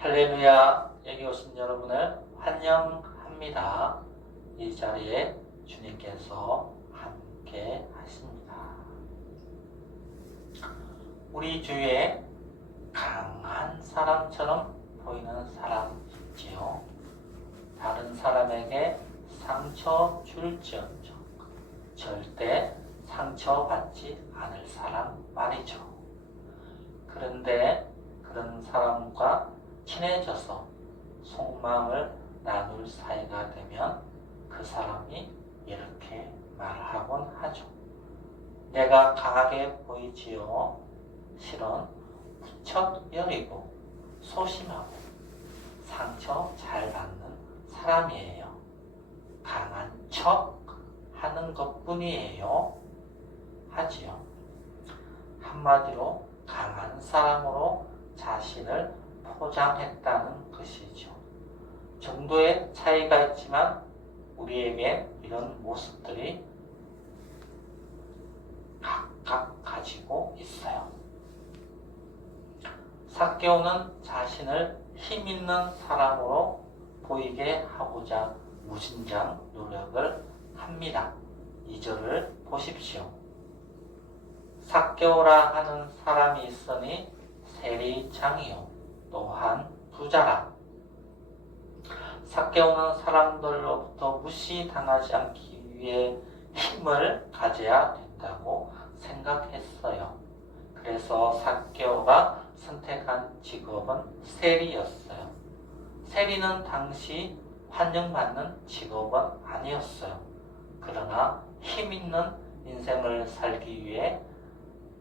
할렐루야, 여기 오신 여러분을 환영합니다. 이 자리에 주님께서 함께 하십니다. 우리 주위에 강한 사람처럼 보이는 사람이 있지요. 다른 사람에게 상처 줄지언정 절대 상처받지 않을 사람 말이죠. 그런데 그런 사람과 친해져서 속마음을 나눌 사이가 되면 그 사람이 이렇게 말하곤 하죠. 내가 강하게 보이지요. 실은 무척 여리고 소심하고 상처 잘 받는 사람이에요. 강한 척 하는 것뿐이에요. 하지요. 한마디로 강한 사람으로 자신을 포장했다는 것이죠. 정도의 차이가 있지만 우리에게 이런 모습들이 각각 가지고 있어요. 삭개오는 자신을 힘있는 사람으로 보이게 하고자 무진장 노력을 합니다. 2절을 보십시오. 삭개오라 하는 사람이 있으니 세리장이요 또한 부자라. 삭개오는 사람들로부터 무시당하지 않기 위해 힘을 가져야 된다고 생각했어요. 그래서 삭개오가 선택한 직업은 세리였어요. 세리는 당시 환영받는 직업은 아니었어요. 그러나 힘있는 인생을 살기 위해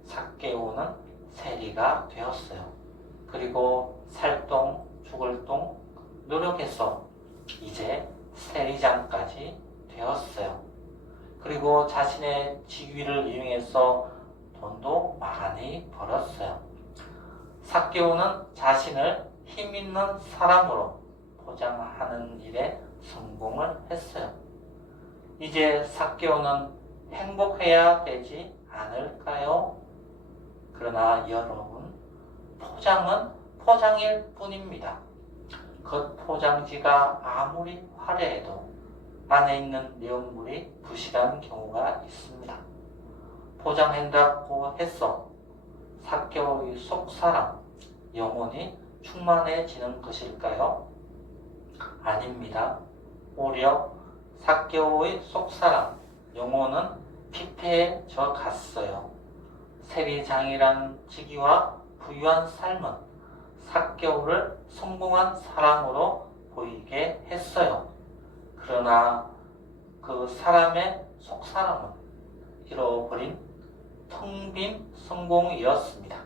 삭개오는 세리가 되었어요. 그리고 살동, 죽을 동 노력해서 이제 세리장까지 되었어요. 그리고 자신의 직위를 이용해서 돈도 많이 벌었어요. 삭개오는 자신을 힘있는 사람으로 포장하는 일에 성공을 했어요. 이제 삭개오는 행복해야 되지 않을까요? 그러나 여러분, 포장은 포장일 뿐입니다. 겉포장지가 아무리 화려해도 안에 있는 내용물이 부실한 경우가 있습니다. 포장한다고 해서 삭개오의 속사람, 영혼이 충만해지는 것일까요? 아닙니다. 오히려 삭개오의 속사람, 영혼은 피폐해져 갔어요. 세리장이란 직위와 부유한 삶은 삭개오를 성공한 사람으로 보이게 했어요. 그러나 그 사람의 속사람은 잃어버린 텅 빈 성공이었습니다.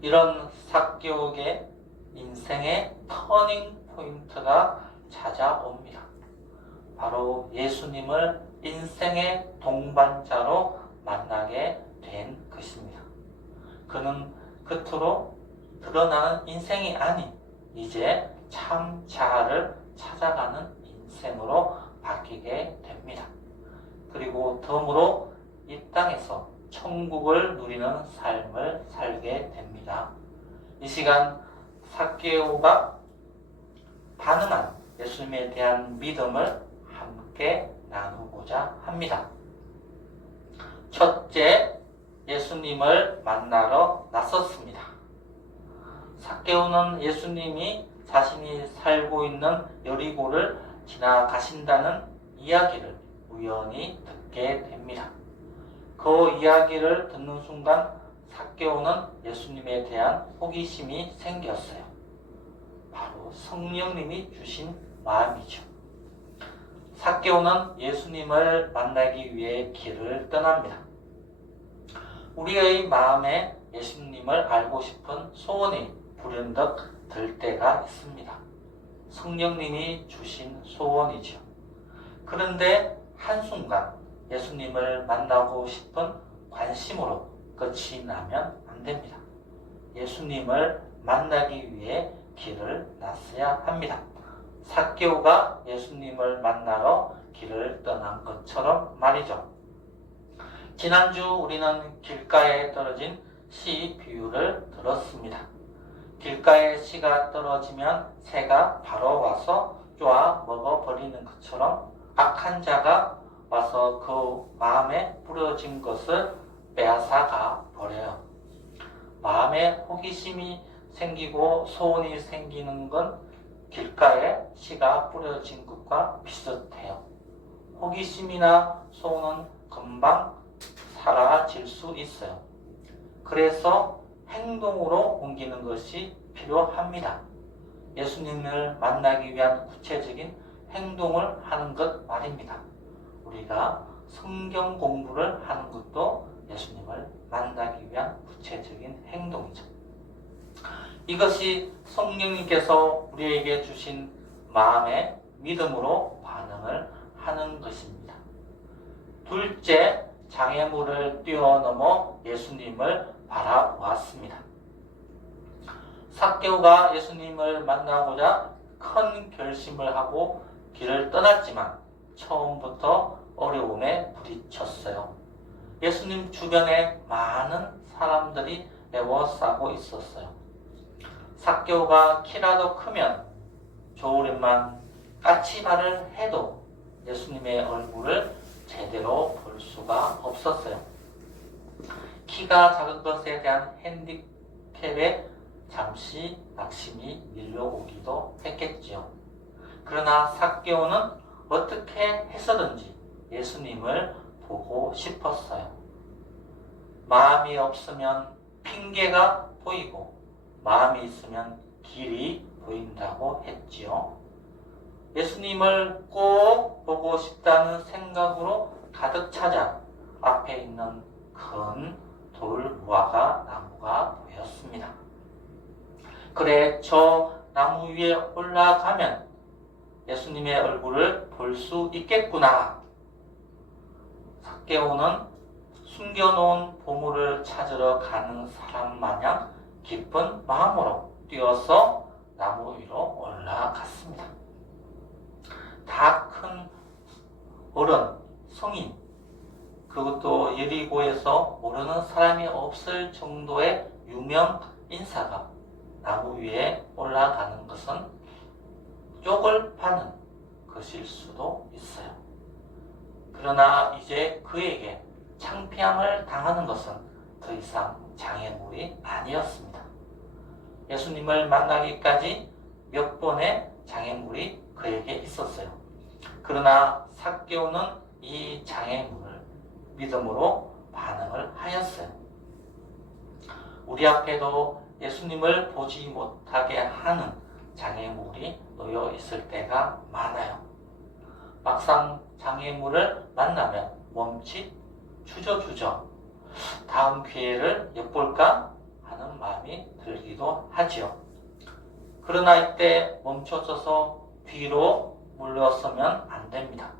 이런 삭개오에게 인생의 터닝 포인트가 찾아옵니다. 바로 예수님을 인생의 동반자로 만나게 된 것입니다. 그는 겉으로 드러나는 인생이 아닌 이제 참 자아를 찾아가는 인생으로 바뀌게 됩니다. 그리고 덤으로 이 땅에서 천국을 누리는 삶을 살게 됩니다. 이 시간 삭개오가 반응한 예수님에 대한 믿음을 함께 나누고자 합니다. 첫째, 예수님을 만나러 나섰습니다. 삭개오는 예수님이 자신이 살고 있는 여리고를 지나가신다는 이야기를 우연히 듣게 됩니다. 그 이야기를 듣는 순간 삭개오는 예수님에 대한 호기심이 생겼어요. 바로 성령님이 주신 마음이죠. 삭개오는 예수님을 만나기 위해 길을 떠납니다. 우리의 마음에 예수님을 알고 싶은 소원이 불현듯 들 때가 있습니다. 성령님이 주신 소원이죠. 그런데 한순간 예수님을 만나고 싶은 관심으로 끝이 나면 안 됩니다. 예수님을 만나기 위해 길을 나서야 합니다. 삭개오가 예수님을 만나러 길을 떠난 것처럼 말이죠. 지난주 우리는 길가에 떨어진 시 비유를 들었습니다. 길가에 씨가 떨어지면 새가 바로 와서 쪼아 먹어버리는 것처럼 악한 자가 와서 그 마음에 뿌려진 것을 빼앗아가 버려요. 마음에 호기심이 생기고 소원이 생기는 건 길가에 씨가 뿌려진 것과 비슷해요. 호기심이나 소원은 금방 사라질 수 있어요. 그래서 행동으로 옮기는 것이 필요합니다. 예수님을 만나기 위한 구체적인 행동을 하는 것 말입니다. 우리가 성경 공부를 하는 것도 예수님을 만나기 위한 구체적인 행동이죠. 이것이 성령님께서 우리에게 주신 마음의 믿음으로 반응을 하는 것입니다. 둘째, 장애물을 뛰어넘어 예수님을 바라보았습니다. 삭개오가 예수님을 만나고자 큰 결심을 하고 길을 떠났지만 처음부터 어려움에 부딪혔어요. 예수님 주변에 많은 사람들이 에워싸고 있었어요. 삭개오가 키라도 크면 조울에만 까치발을 해도 예수님의 얼굴을 제대로 볼 수가 없었어요. 키가 작은 것에 대한 핸디캡에 잠시 낙심이 밀려오기도 했겠지요. 그러나 삭개오는 어떻게 해서든지 예수님을 보고 싶었어요. 마음이 없으면 핑계가 보이고 마음이 있으면 길이 보인다고 했지요. 예수님을 꼭 보고 싶다는 생각으로 가득 찾아 앞에 있는 큰 돌무화과 나무가 보였습니다. 그래, 저 나무 위에 올라가면 예수님의 얼굴을 볼 수 있겠구나. 삭개오는 숨겨놓은 보물을 찾으러 가는 사람 마냥 기쁜 마음으로 뛰어서 나무 위로 올라갔습니다. 다 큰 어른, 성인, 그것도 여리고에서 모르는 사람이 없을 정도의 유명 인사가 나무 위에 올라가는 것은 쪽을 파는 것일 수도 있어요. 그러나 이제 그에게 창피함을 당하는 것은 더 이상 장애물이 아니었습니다. 예수님을 만나기까지 몇 번의 장애물이 그에게 있었어요. 그러나 삭개오는 이 장애물을 믿음으로 반응을 하였어요. 우리 앞에도 예수님을 보지 못하게 하는 장애물이 놓여 있을 때가 많아요. 막상 장애물을 만나면 멈칫 주저주저 다음 기회를 엿볼까 하는 마음이 들기도 하지요. 그러나 이때 멈춰서서 뒤로 물러서면 안 됩니다.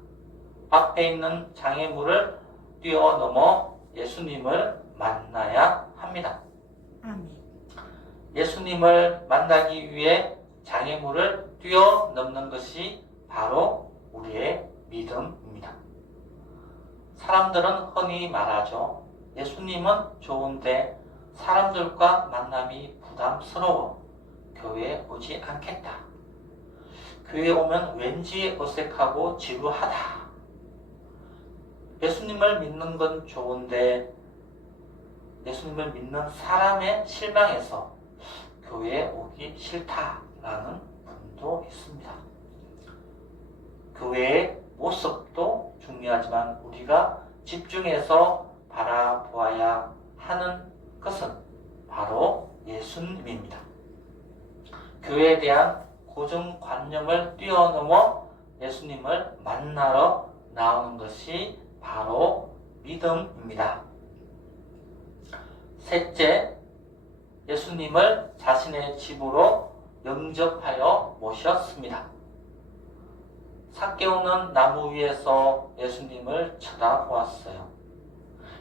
앞에 있는 장애물을 뛰어넘어 예수님을 만나야 합니다. 아멘. 예수님을 만나기 위해 장애물을 뛰어넘는 것이 바로 우리의 믿음입니다. 사람들은 흔히 말하죠. 예수님은 좋은데 사람들과 만남이 부담스러워 교회에 오지 않겠다. 교회에 오면 왠지 어색하고 지루하다. 예수님을 믿는 건 좋은데 예수님을 믿는 사람의 실망해서 교회에 오기 싫다라는 분도 있습니다. 교회의 모습도 중요하지만 우리가 집중해서 바라보아야 하는 것은 바로 예수님입니다. 교회에 대한 고정관념을 뛰어넘어 예수님을 만나러 나오는 것이 바로 믿음입니다. 셋째, 예수님을 자신의 집으로 영접하여 모셨습니다. 삭개오는 나무 위에서 예수님을 쳐다보았어요.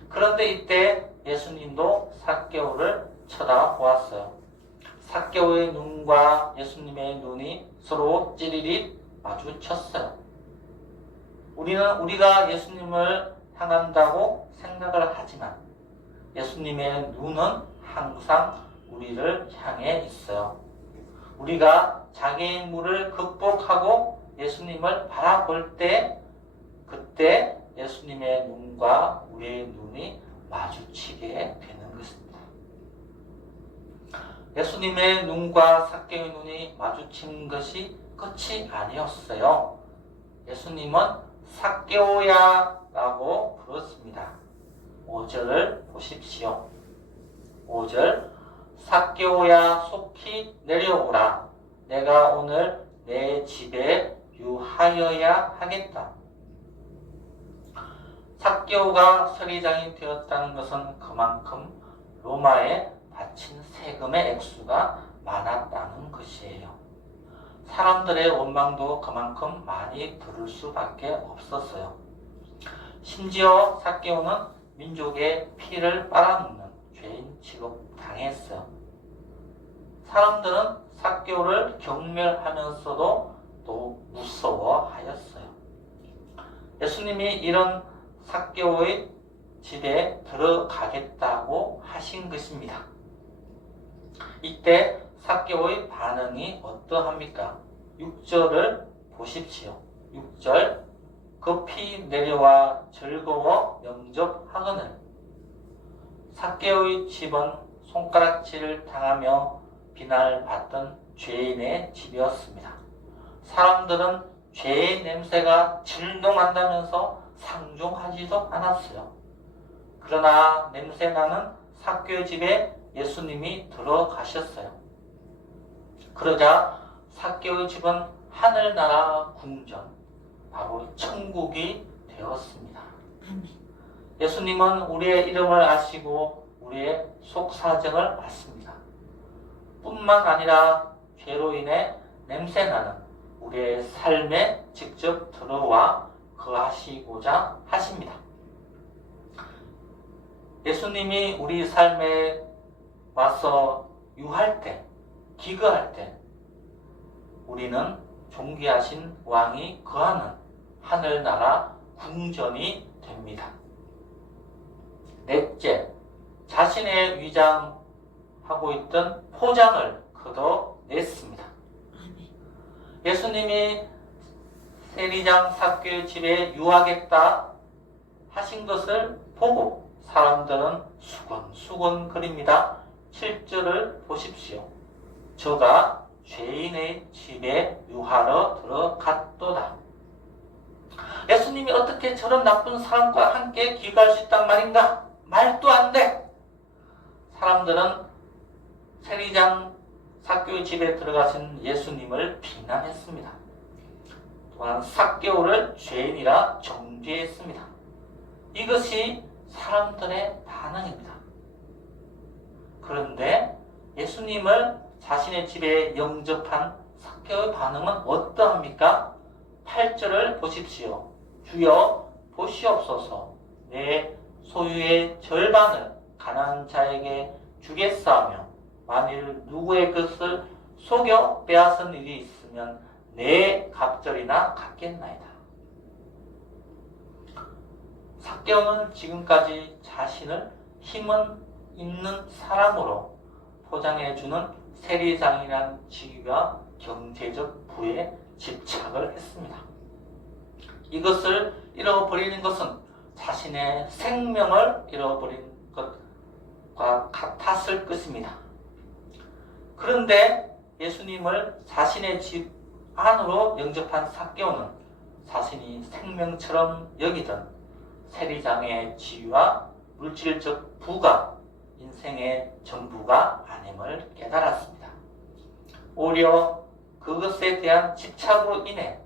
그런데 이때 예수님도 삭개오를 쳐다보았어요. 삭개오의 눈과 예수님의 눈이 서로 찌릿 마주쳤어요. 우리가 예수님을 향한다고 생각을 하지만 예수님의 눈은 항상 우리를 향해 있어요. 우리가 장애인물을 극복하고 예수님을 바라볼 때 그때 예수님의 눈과 우리의 눈이 마주치게 되는 것입니다. 예수님의 눈과 삭개오의 눈이 마주친 것이 끝이 아니었어요. 예수님은 삭개오야 라고 부르습니다. 5절을 보십시오. 5절 삭개오야 속히 내려오라. 내가 오늘 내 집에 유하여야 하겠다. 삭개오가 서리장이 되었다는 것은 그만큼 로마에 바친 세금의 액수가 많았다는 것이에요. 사람들의 원망도 그만큼 많이 들을 수밖에 없었어요. 심지어 삭개오는 민족의 피를 빨아먹는 죄인 취급당했어요. 사람들은 삭개오를 경멸하면서도 또 무서워하였어요. 예수님이 이런 삭개오의 집에 들어가겠다고 하신 것입니다. 이때 삭개오의 반응이 어떠합니까? 6절을 보십시오. 6절 급히 내려와 즐거워 영접하거늘. 삭개오의 집은 손가락질을 당하며 비난받던 죄인의 집이었습니다. 사람들은 죄의 냄새가 진동한다면서 상종하지도 않았어요. 그러나 냄새나는 삭개오의 집에 예수님이 들어가셨어요. 그러자 삭개오의 집은 하늘나라 궁전, 바로 천국이 되었습니다. 예수님은 우리의 이름을 아시고 우리의 속사정을 아십니다. 뿐만 아니라 죄로 인해 냄새나는 우리의 삶에 직접 들어와 거하시고자 하십니다. 예수님이 우리 삶에 와서 유할 때, 기거할 때 우리는 존귀하신 왕이 거하는 하늘나라 궁전이 됩니다. 넷째, 자신의 위장하고 있던 포장을 걷어냈습니다. 예수님이 세리장 삭개오의 집에 유하겠다 하신 것을 보고 사람들은 수건수건거립니다. 7절을 보십시오. 저가 죄인의 집에 유하러 들어갔도다. 예수님이 어떻게 저런 나쁜 사람과 함께 기거할 수 있단 말인가? 말도 안 돼. 사람들은 세리장 삭개오의 집에 들어가신 예수님을 비난했습니다. 또한 삭개오를 죄인이라 정죄했습니다. 이것이 사람들의 반응입니다. 그런데 예수님을 자신의 집에 영접한 삭개오의 반응은 어떠합니까? 8절을 보십시오. 주여 보시옵소서. 내 소유의 절반을 가난한 자에게 주겠사오며 만일 누구의 것을 속여 빼앗은 일이 있으면 내 갑절이나 갚겠나이다. 삭개오는 지금까지 자신을 힘은 있는 사람으로 포장해주는 세리장이라는 직위와 경제적 부에 집착을 했습니다. 이것을 잃어버리는 것은 자신의 생명을 잃어버린 것과 같았을 것입니다. 그런데 예수님을 자신의 집 안으로 영접한 삭개오는 자신이 생명처럼 여기던 세리장의 지위와 물질적 부가 인생의 전부가 아님을 깨달았습니다. 오히려 그것에 대한 집착으로 인해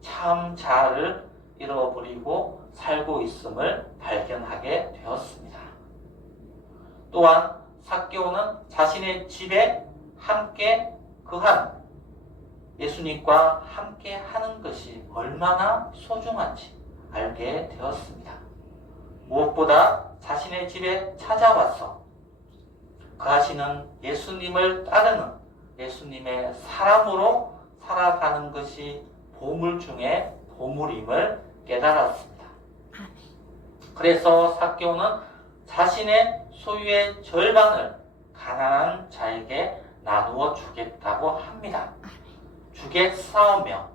참 자아를 잃어버리고 살고 있음을 발견하게 되었습니다. 또한 삭개오는 자신의 집에 함께 거한 예수님과 함께 하는 것이 얼마나 소중한지 알게 되었습니다. 무엇보다 자신의 집에 찾아와서 거하시는 예수님을 따르는 예수님의 사람으로 살아가는 것이 보물 중에 보물임을 깨달았습니다. 그래서 삭개오는 자신의 소유의 절반을 가난한 자에게 나누어 주겠다고 합니다. 주겠사오며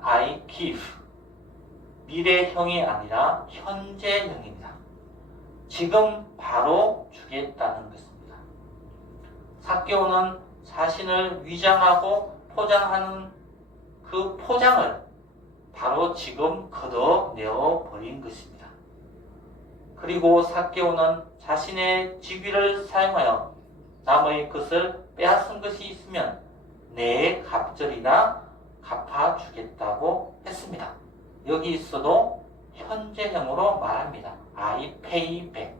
I give 미래형이 아니라 현재형입니다. 지금 바로 주겠다는 것입니다. 삭개오는 자신을 위장하고 포장하는 그 포장을 바로 지금 걷어내어 버린 것입니다. 그리고 삭개오는 자신의 직위를 사용하여 남의 것을 빼앗은 것이 있으면 내 갑절이나 갚아주겠다고 했습니다. 여기 있어도 현재형으로 말합니다. I pay back.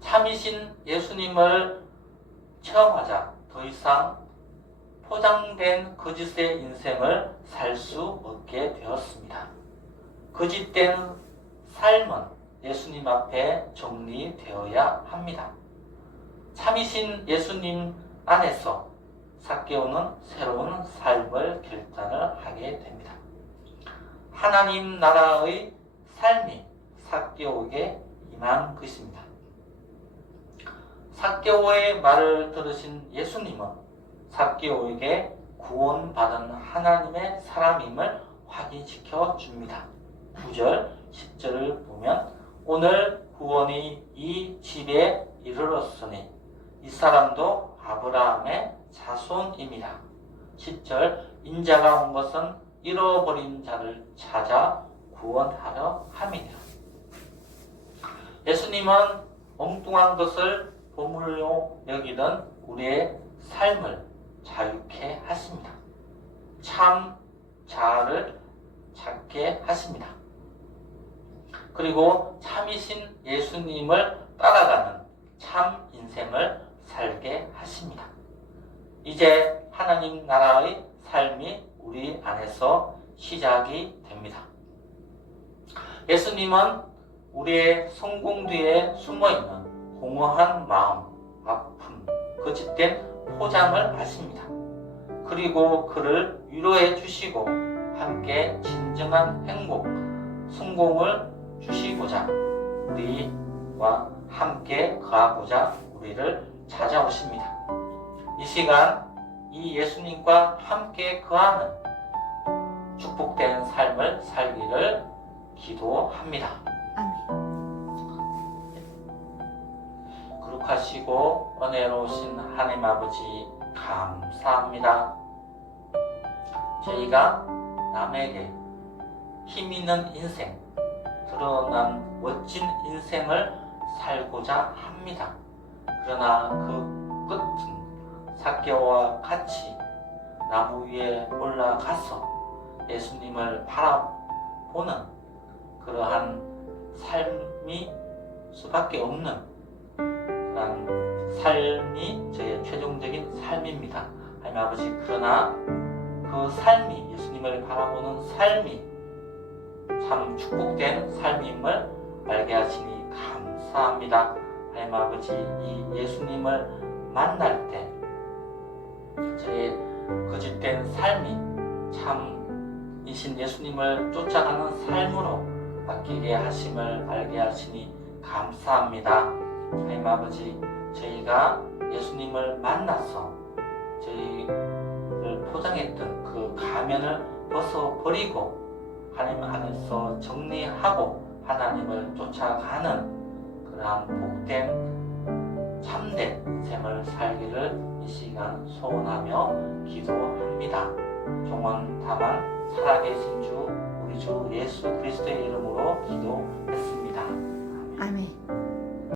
참이신 예수님을 체험하자 더 이상 포장된 거짓의 인생을 살 수 없게 되었습니다. 거짓된 삶은 예수님 앞에 정리되어야 합니다. 참이신 예수님 안에서 삭개오는 새로운 삶을 결단을 하게 됩니다. 하나님 나라의 삶이 삭개오에게 임한 것입니다. 삭개오의 말을 들으신 예수님은 삭개오에게 구원받은 하나님의 사람임을 확인시켜 줍니다. 9절, 10절을 보면 오늘 구원이 이 집에 이르렀으니 이 사람도 아브라함의 자손입니다. 10절, 인자가 온 것은 잃어버린 자를 찾아 구원하려 함이니라. 예수님은 엉뚱한 것을 보물로 여기던 우리의 삶을 자유케 하십니다. 참 자아를 찾게 하십니다. 그리고 참이신 예수님을 따라가는 참 인생을 살게 하십니다. 이제 하나님 나라의 삶이 우리 안에서 시작이 됩니다. 예수님은 우리의 성공 뒤에 숨어있는 공허한 마음, 아픔, 거짓된 포장을 하십니다. 그리고 그를 위로해 주시고 함께 진정한 행복, 성공을 주시고자 우리와 함께 거하고자 우리를 찾아오십니다. 이 시간 이 예수님과 함께 거하는 축복된 삶을 살기를 기도합니다. 거룩하시고 은혜로우신 하나님 아버지 감사합니다. 저희가 남에게 힘있는 인생, 드러난 멋진 인생을 살고자 합니다. 그러나 그 끝은 삭개오와 같이 나무 위에 올라가서 예수님을 바라보는 그러한 삶이 수밖에 없는 그러한 삶이 저의 최종적인 삶입니다. 하나님 아버지, 그러나 그 삶이 예수님을 바라보는 삶이 참 축복된 삶임을 알게 하시니 감사합니다. 하나님 아버지, 이 예수님을 만날 때 저의 거짓된 삶이 참이신 예수님을 쫓아가는 삶으로 바뀌게 하심을 알게 하시니 감사합니다. 하나님 아버지, 저희가 예수님을 만나서 저희를 포장했던 그 가면을 벗어버리고 하나님 안에서 정리하고 하나님을 쫓아가는 그러한 복된 참된 인생을 살기를 이 시간 소원하며 기도합니다. 종원 다만 살아계신 주 우리 주 예수 그리스도의 이름으로